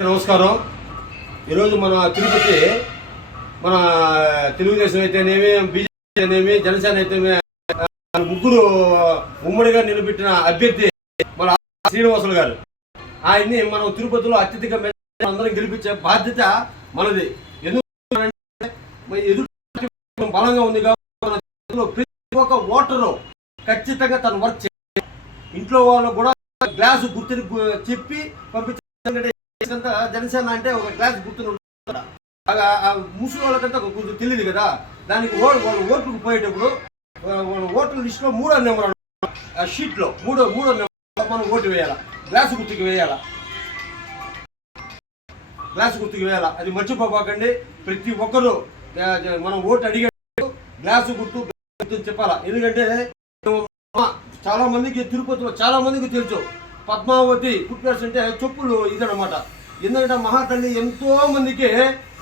నమస్కారం. ఈరోజు మన తిరుపతి మన తెలుగుదేశం అయితేనేమి, బీజేపీ అయితేనేమి, జనసేన అయితేనేమి ముగ్గురు ఉమ్మడిగా నిలబెట్టిన అభ్యర్థి మన శ్రీనివాసులు గారు. ఆయన్ని మనం తిరుపతిలో అత్యధిక అందరం గెలిపించే బాధ్యత మనది. ఎందుకంటే ఎదురు బలంగా ఉంది కాబట్టి ప్రతి ఒక్క ఓటరు ఖచ్చితంగా తన వర్క్ చేయాలి. ఇంట్లో వాళ్ళు కూడా గ్లాసు గుర్తుని చెప్పి పంపించాలంటే జనసేన అంటే ఒక గ్లాస్ గుర్తుని ముసలి వాళ్ళకంటే కొంచెం తెలియదు కదా. దానికి వాళ్ళ ఓట్లకు పోయేటప్పుడు వాళ్ళ ఓట్ల లిస్టులో 3వ నెంబర్ ఆ షీట్లో 3వ నెంబర్ మనం ఓటు వేయాలి. గ్లాసు గుర్తుకి వేయాలి. గ్లాసు గుర్తుకి వేయాలి. అది మర్చిపోకండి. ప్రతి ఒక్కరూ మనం ఓటు అడిగేటప్పుడు గ్లాసు గుర్తు చెప్పాలా. ఎందుకంటే చాలా మందికి తిరుపతిలో చాలా మందికి తెలుసు పద్మావతి ఫుట్వేర్స్ అంటే చెప్పులు ఇదనమాట. ఎందుకంటే మహాతల్లి ఎంతో మందికి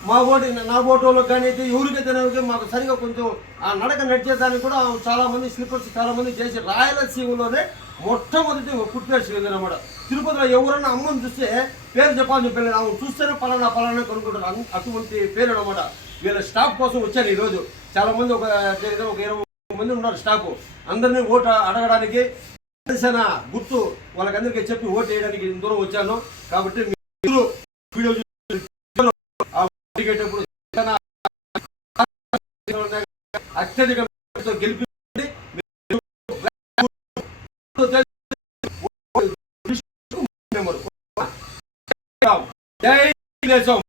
నా ఓటోలకు కానీ అయితే ఎవరికైతే మాకు సరిగా కొంచెం ఆ నడక నడిచేదానికి కూడా చాలా మంది స్లిప్పర్స్ చాలా మంది చేసి రాయలసీమలోనే మొట్టమొదటి ఫుట్వేర్స్ ఇదనమాట. తిరుపతిలో ఎవరన్నా అమ్మని చూస్తే పేరు చెప్పాలని చెప్పలేదు. ఆమె చూస్తేనే పలానా కనుక్కుంటారు. అటువంటి పేరు అనమాట. వీళ్ళ స్టాఫ్ కోసం వచ్చాను ఈరోజు. చాలా మంది ఒక 20 మంది ఉన్నారు స్టాఫ్. అందరినీ ఓటు అడగడానికి జనసేన గుర్తు వాళ్ళకందరికీ చెప్పి ఓటు వేయడానికి దూరం వచ్చాను. కాబట్టి మీరు వీడియో అడిగేటప్పుడు అత్యధిక గెలిపించండి. జై దేశం.